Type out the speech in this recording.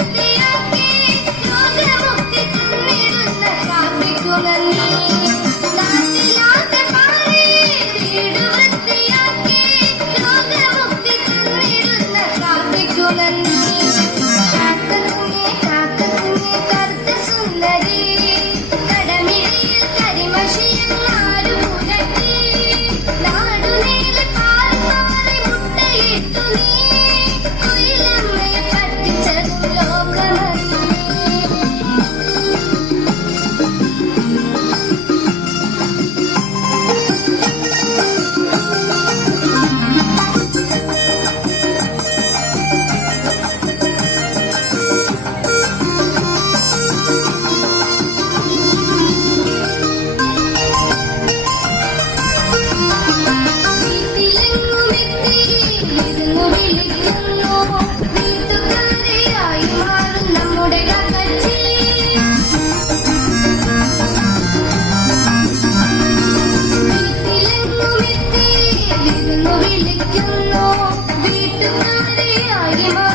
വീട് വൃത്തിയാക്കി lágrimas.